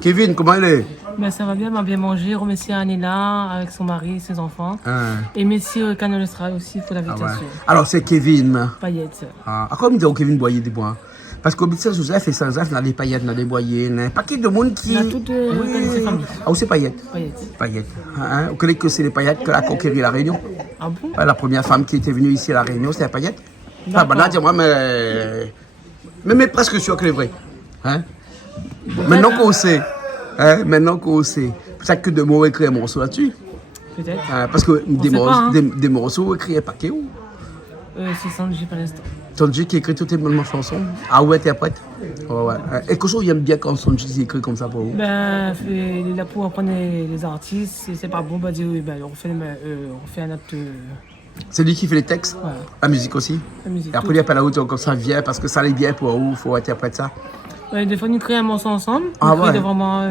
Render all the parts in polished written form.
Kevin, comment il est? Ben, ça va bien, m'a bien mangé. Remercie Anila avec son mari, ses enfants. Et merci Canolestra aussi pour l'invitation. Ouais. Alors c'est Kevin. Paillettes. Comment il dit Kevin boyer des bois? Parce qu'au bout de Joseph et Saint-Joseph, dans les paillettes, dans les boyers, un paquet de monde qui. On a toutes ces familles. Ah, où c'est paillettes? Paillettes. Paillettes. Vous connaissez que c'est les paillettes qui a conquéri la Réunion? Ah bon? La première femme qui était venue ici à la Réunion, c'était la paillette. Ah, bah là, dis-moi, mais presque sûr que c'est vrai. Maintenant qu'on sait. Maintenant qu'on sait. Peut-être que de mots écrits un morceau là-dessus. Peut-être. Parce que des morceaux écrits un paquet où? C'est Sanji pour l'instant. Sanji qui écrit toutes les bonnes chansons. Ah ouais, interprète. Ouais. Et que chose il aime bien quand Sanji écrit comme ça pour vous? Ben, il est là pour apprendre les artistes. Si c'est pas bon, bah dire, ben, on refait un autre. C'est lui qui fait les textes? Ouais. La musique aussi? La musique. Et après, il appelle la route comme ça vient parce que ça allait bien pour vous, il faut interpréter ça. Des fois, nous créons un morceau ensemble. Ah nous ouais. créons vraiment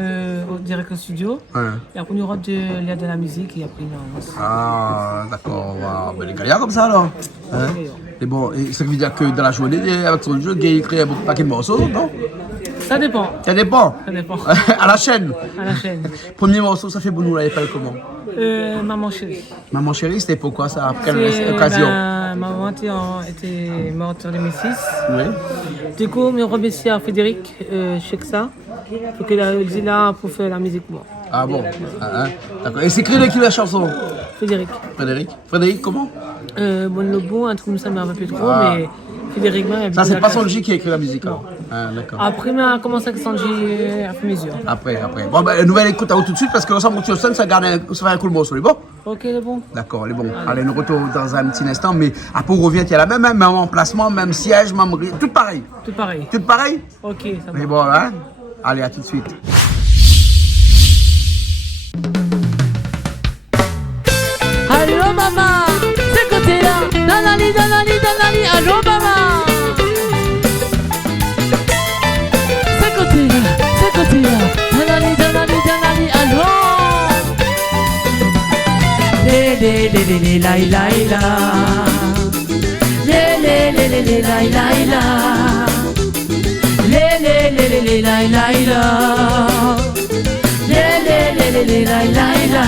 direct au studio. Ouais. Et après, nous aura de la musique et après, on lance. Ah, d'accord. Wow. Ben, les gaillards comme ça alors. Et bon, et ça veut dire que dans la journée, avec son jeu, il crée un paquet de morceaux, non? Ça dépend. Ça dépend. Ça dépend. À la chaîne. À la chaîne. Premier morceau, ça fait pour nous, là, il s'appelle comment? Maman chérie. Maman chérie, c'était pourquoi ça? À quelle occasion? Maman était morte en 2006. Oui. Du coup, je remercie à Frédéric Cheksa pour qu'il a dit là pour faire la musique moi. Ah bon? D'accord. Et c'est écrit de qui la chanson? Frédéric. Frédéric comment? Bon Lobo, un truc comme ça, mais un peu plus trop, mais Frédéric m'a. Ça, c'est pas Sanji qui a écrit la musique, hein? D'accord. Après, on a commencé avec Sanji à mes yeux. Après. Bon, ben, nouvelle écoute à vous tout de suite parce que ensemble, tu ça fait un coup le morceau, il est bon? Ok, il est bon. D'accord, il est bon. Allez, nous retrouvons dans un petit instant, mais après, on revient, il y a la même emplacement, même siège, même. Tout pareil. Tout pareil. Tout pareil? Ok, ça va. Mais bon, hein? Allez, à tout de suite. Allô maman, c'est côté-là, dans la lit, allô maman. C'est côté-là, dans la lit, allô. La la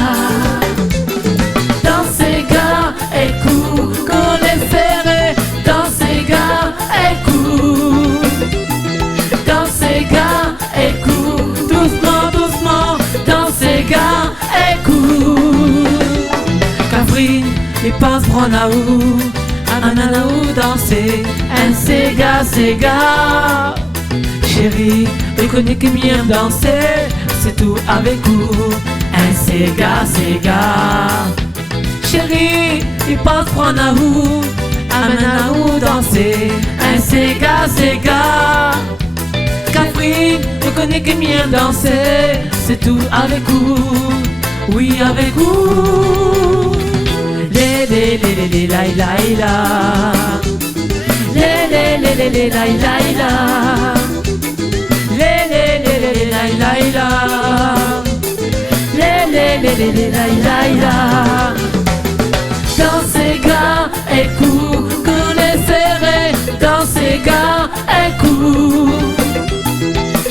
dans ces gars et coups qu'on les ferrait, dans ces gars et coups, dans ces gars et coups, doucement, dans ces gars et coups. Catherine, les pinces prennent à où, danser, un Sega. Chérie, je connais que mieux danser, c'est tout avec vous, un Sega. Chérie, il pense prendre à où, danser, un Sega. Catherine, je connais que mieux danser, c'est tout avec vous, oui avec vous. Dans ces gars et coups qu'on les serrait, dans ces gars et coups,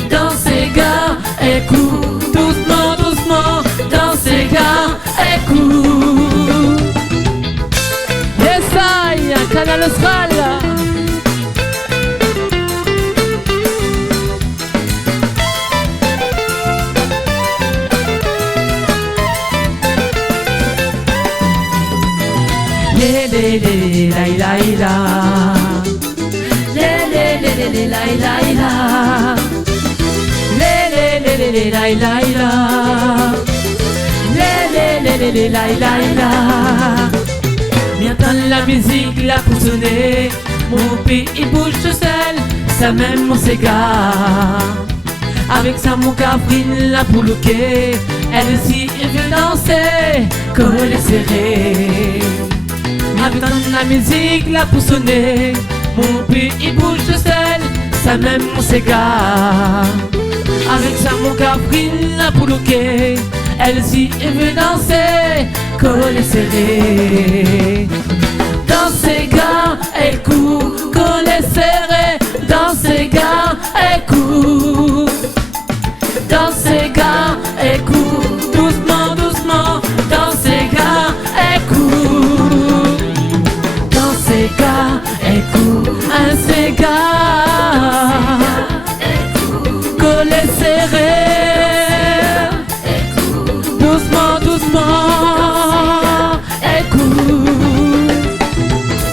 dans ces gars et coups, doucement, dans ces gars et coups. Yes, I, Canal Austral. Bientôt la musique la pour sonner, mon pays bouge tout seul, ça même mon Sega. Avec ça mon Catherine la pour looker, elle aussi elle veut danser, coller serré. Avec la musique la pour sonner, mon pays bouge tout seul, ça même mon Sega. Avec ça mon Catherine la pour looker, elle aussi veut danser, collée serrée. Dans ses gars, elle court, collée serrée. Dans ses gars, elle court. Dans ses gars, elle court, doucement, doucement. Dans ses gars, elle court. Dans ses gars, elle court, un cigare. Collé serré. Doucement, doucement, elle court.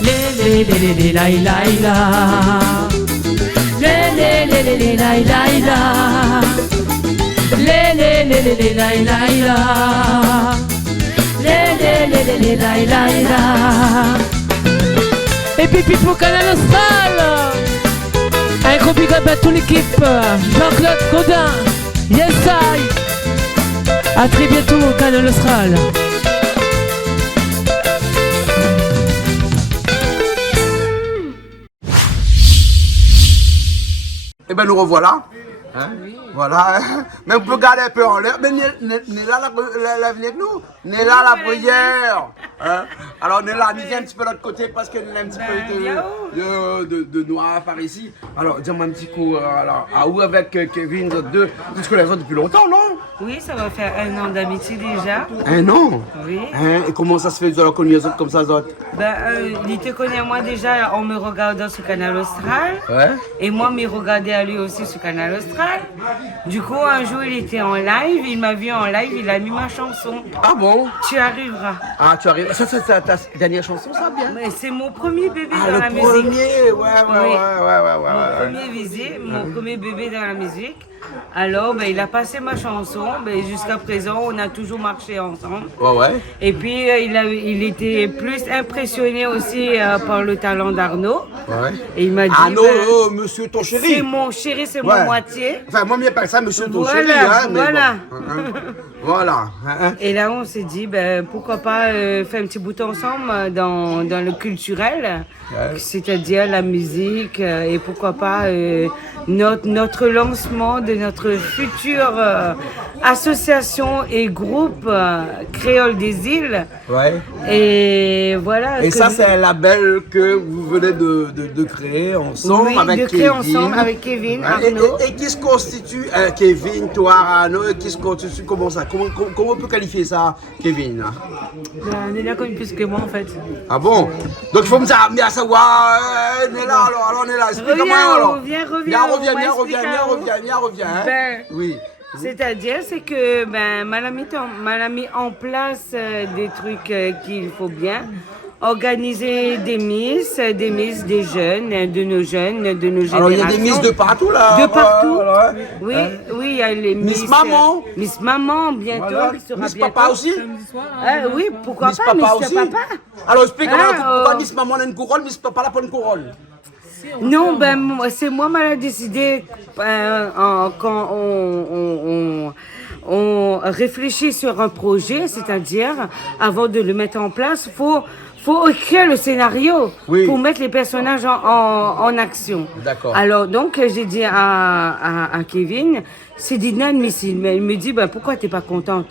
Lé, la, la, la. Lé, la, la, la. La la la. Et puis pour Canal Austral, un gros big up à toute l'équipe. Jean-Claude Godin, yes I. À très bientôt au Canal Austral. Eh ben nous revoilà. Hein? Oui. Voilà, mais on peut garder un peu en l'air. Mais n'est là l'avenir de nous, n'est là la prière. Hein? Alors n'est là, on vient un petit peu de l'autre côté parce qu'il y a un petit peu de noir par ici. Alors dis-moi un petit coup, alors, à où avec Kevin, deux, tu te connais depuis longtemps, non? Oui, ça va faire 1 an d'amitié déjà. 1 an? Oui. Hein? Et comment ça se fait, vous avez connu les autres comme ça, les autres? Ben, il te connaît moi déjà en me regardant sur Canal Austral. Ouais. Et moi, me regardais à lui aussi sur Canal Austral. Du coup, un jour, il était en live, il m'a vu en live, il a mis ma chanson. Ah bon? Tu arriveras. Ah, tu arrives. Ça, c'est ta dernière chanson, ça, bien? Mais c'est mon premier bébé Ah, dans la le musique. premier, ouais. Mon premier visé, mon premier bébé dans la musique. Alors, ben, il a passé ma chanson. Ben, jusqu'à présent, on a toujours marché ensemble. Ouais. Et puis, il était plus impressionné aussi par le talent d'Arnaud. Ouais. Et il m'a dit... Arnaud, ben, monsieur ton chéri. c'est mon chéri, c'est Ouais. mon moitié. Enfin, moi, mieux pas ça, monsieur ton Voilà, chéri. Hein, mais voilà. bon. Voilà. Et là, on s'est dit, ben, pourquoi pas faire un petit bout ensemble dans le culturel, c'est-à-dire la musique, et pourquoi pas notre lancement de notre future association et groupe Créole des Îles. Ouais. Et voilà. Et ça, c'est un label que vous venez de créer ensemble oui, avec de créer Kevin. ensemble avec Kevin, Ouais. Arnaud. Et qui se constitue, Kevin, toi, Arnaud, et qui se constitue, comment ça? Comment on peut qualifier ça, Kevin? Ben, Néla connu plus que moi en fait. Ah bon? Donc il faut me dire, bien savoir, Néla, alors Néla, explique-moi alors. Reviens. Hein? Ben, Oui. c'est-à-dire, c'est que ben, mal a mis en place des trucs qu'il faut bien. Organiser des miss, des jeunes, de nos générations. Alors il y a des miss de partout là. De partout. Voilà. Oui, oui, il y a les Miss Maman. Miss Maman, bientôt, Voilà. qui sera Miss bientôt. Papa aussi. Oui, pourquoi Miss pas, Papa Miss aussi. Papa. Alors explique-moi pourquoi oh. Miss Maman a une couronne, Miss Papa n'a pas une couronne. Non, ben c'est moi qui ai décidé quand on réfléchit sur un projet, c'est-à-dire avant de le mettre en place, faut écrire le scénario pour mettre les personnages en action. D'accord. Alors donc j'ai dit à Kevin, c'est inadmissible. Mais il me dit ben pourquoi t'es pas contente?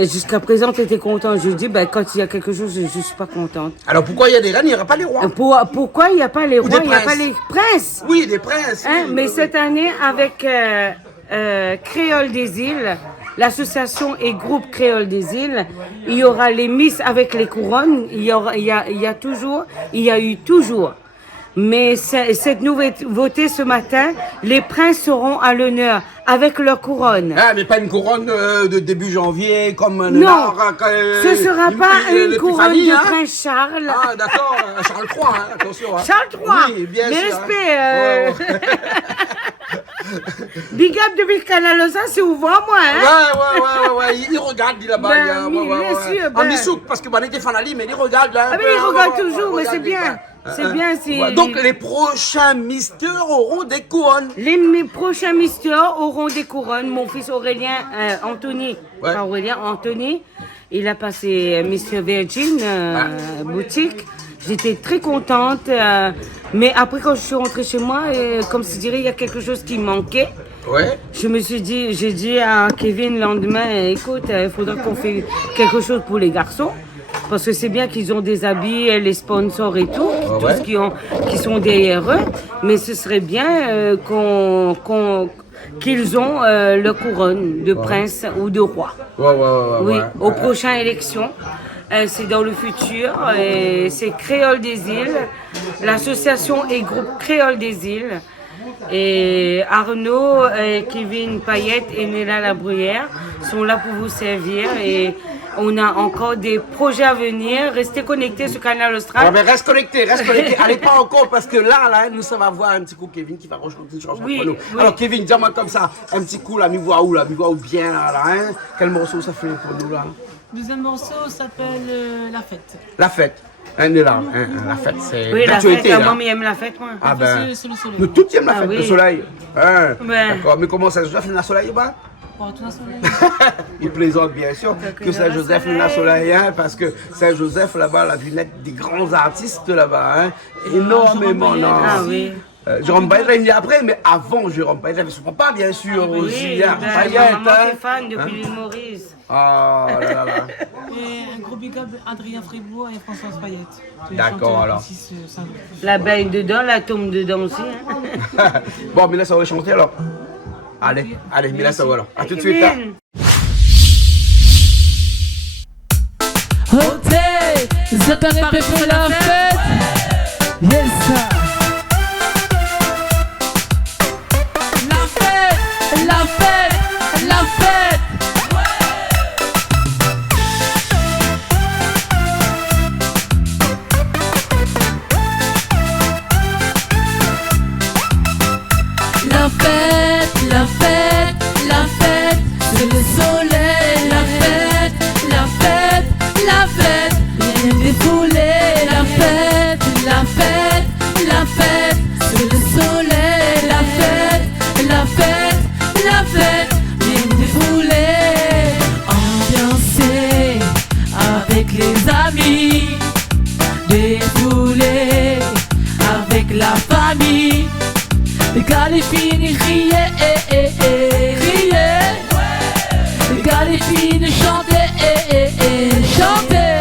Jusqu'à présent, tu étais content. Je dis, ben, quand il y a quelque chose, je ne suis pas contente. Alors pourquoi il y a des reines, il n'y aura pas les rois? Pourquoi il n'y a pas les rois, il n'y a pas les princes? Oui, des princes. Hein, oui, mais oui. cette année, avec Créole des Îles, l'association et groupe Créole des Îles, il y aura les Miss avec les couronnes. Il y a eu toujours. Mais cette nouveauté ce matin, les princes seront à l'honneur avec leur couronne. Ah, mais pas une couronne de début janvier comme Non, ce ne sera pas une couronne de Prince Charles. Ah, d'accord, Charles III, hein, attention. Hein. Charles III, oui, bien mais sûr. respect. Ouais. Big up depuis le Canal Austral, c'est ouvert moi. Hein? Ouais, il regarde, il là-bas. Ben, bien sûr, En Missouk, parce que était fan mais il regarde là. Ah, mais il regarde toujours, mais c'est bien. C'est bien. Ouais, donc les prochains mystères auront des couronnes. Les prochains mystères auront des couronnes. Mon fils Aurélien, Anthony, pas Aurélien, Anthony, il a passé Mr. Virgin boutique. J'étais très contente, mais après quand je suis rentrée chez moi, comme je dirais, il y a quelque chose qui manquait. Ouais. J'ai dit à Kevin le lendemain, écoute, il faudra qu'on fasse quelque chose pour les garçons. Parce que c'est bien qu'ils ont des habits, les sponsors et tout, ouais. tous qui sont derrière eux. Mais ce serait bien qu'ils ont le couronne de prince ou de roi. Oui, aux prochaines élections. C'est dans le futur. C'est Créole des îles, l'association et groupe Créole des îles. Et Arnaud, Kevin Payette et Néla Labruyère sont là pour vous servir. Et on a encore des projets à venir. Restez connectés sur Canal Austral. Ouais, mais reste connecté. Allez pas encore parce que là, nous, ça va voir un petit coup Kevin qui va rejoindre une chanson pour nous. Oui. Alors, Kevin, dis-moi comme ça, un petit coup, là, mi-voix où, bien, là, hein? Quel morceau ça fait pour nous, là? Deuxième morceau s'appelle La Fête. La fête. On est là, la fête, c'est Oui, la l'actualité, fête, là. maman aime la fête, moi. Ah ben, C'est le soleil. nous tous aiment la fête, oui. le soleil. Hein? Ouais. D'accord, mais comment Saint-Joseph, le soleil ou pas? Oh, tout un soleil. Il plaisante bien sûr que Saint-Joseph le soleil, hein, parce que Saint-Joseph là-bas, la vue nette des grands artistes là-bas, hein, énormément. Jérôme Payet, Ah oui. Jérôme Payet, il est après, mais avant Jérôme Payet, il ne pas bien sûr aussi, Oui, hein, ben, Payet, maman hein. est fan depuis l'île Maurice. Ah là là. Et un gros big up Adrien Frébourg et Françoise Payette. D'accord, alors. La baigne dedans, la tombe dedans aussi. Hein. Bon, Mila, ça va chanter alors. Allez, Mila, ça va alors. À tout de suite. Hein. Kevin. Hôtel, vous êtes préparés pour la fête? Yes, sir. La fête, la fête, la fête. La fête, la fête, la fête, c'est le soleil, la fête, la fête, la fête, viens défouler, la fête, la fête, la fête, c'est le soleil, la fête, la fête, la fête, viens défouler, ambiancer avec les amis, défouler avec la famille. Les gars, les filles, riez, riez. Les gars, les filles, chantez, chantez.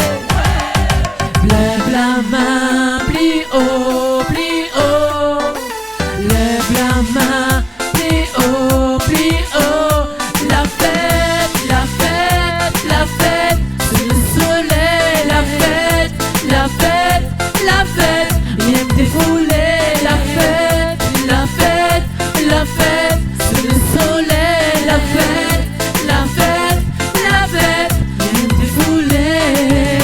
Lève la main, plie haut, plie haut. Lève la main, plie haut, plie haut. La fête, la fête, la fête, c'est le soleil. La fête, la fête, la fête, viens me défouler. La fête, la fête, la fête, c'est le soleil. La fête, la fête, la fête, viens me défouler.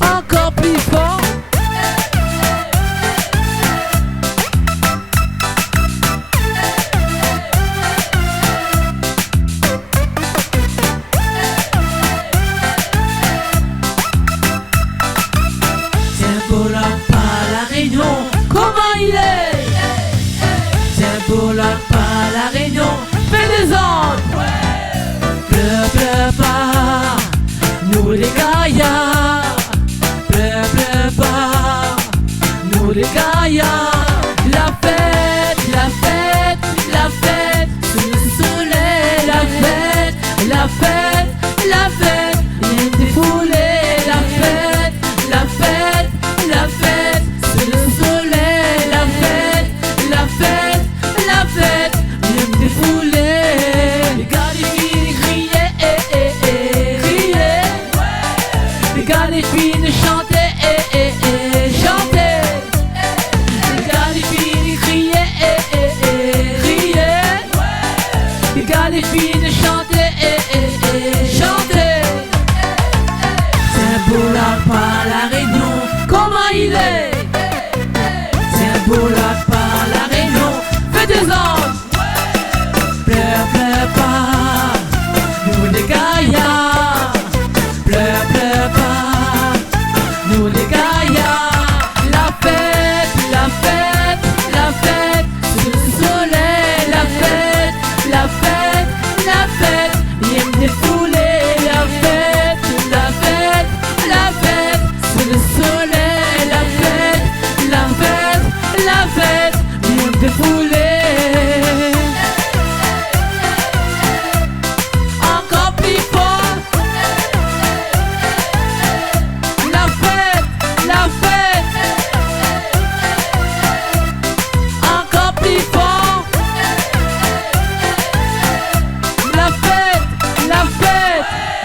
Encore plus fort. Tiens pour la Réunion, comment il est? Tiens pour la Réunion, fais des ondes. Pleure, pleure pas, nous les gaillards. Pleure, pleure pas, nous les gaillards. La fête, la fête, la fête, c'est le soleil. La fête, la fête, la fête, viens défouler. La fête, la fête, la fête, c'est le soleil. La fête, la fête, la fête, viens me défouler. Les gars, les filles, riez, riez. Les gars, les filles, chantez, chantez. Les gars, les filles, riez, riez. Les gars, les filles, chantez, chantez. C'est beau là, pas la Réunion, comment il est? C'est beau là, pas la Réunion, fais des anges. Pleure, pleure pas, nous les gaillards. Pleure, pleure pas, nous les gaillards. La fête, la fête, la fête, c'est le soleil. La fête, la fête, la fête, viens me défouler. La fête, la fête, la fête, c'est le soleil. La fête.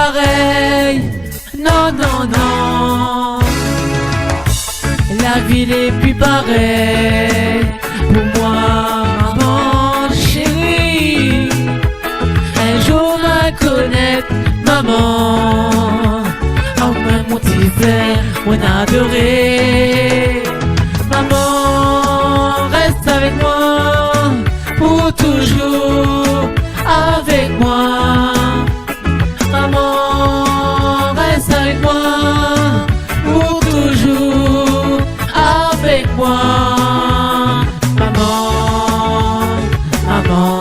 pareil. Non, non, non. La vie n'est plus pareille pour moi, maman chérie. Un jour à connaître maman. Oh, mon petit frère, on a adoré. Maman, reste avec moi pour toujours, avec moi. Maman, reste avec moi pour toujours, avec moi. Maman, maman,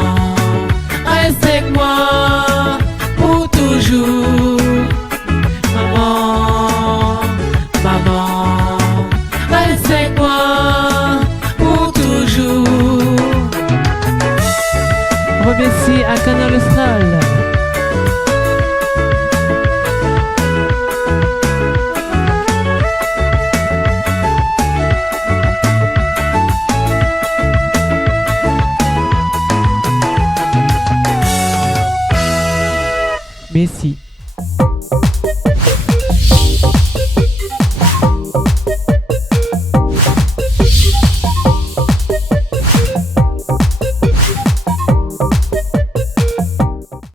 reste avec moi pour toujours. Maman, maman, reste avec moi pour toujours. Remercie à Canal Austral. Merci.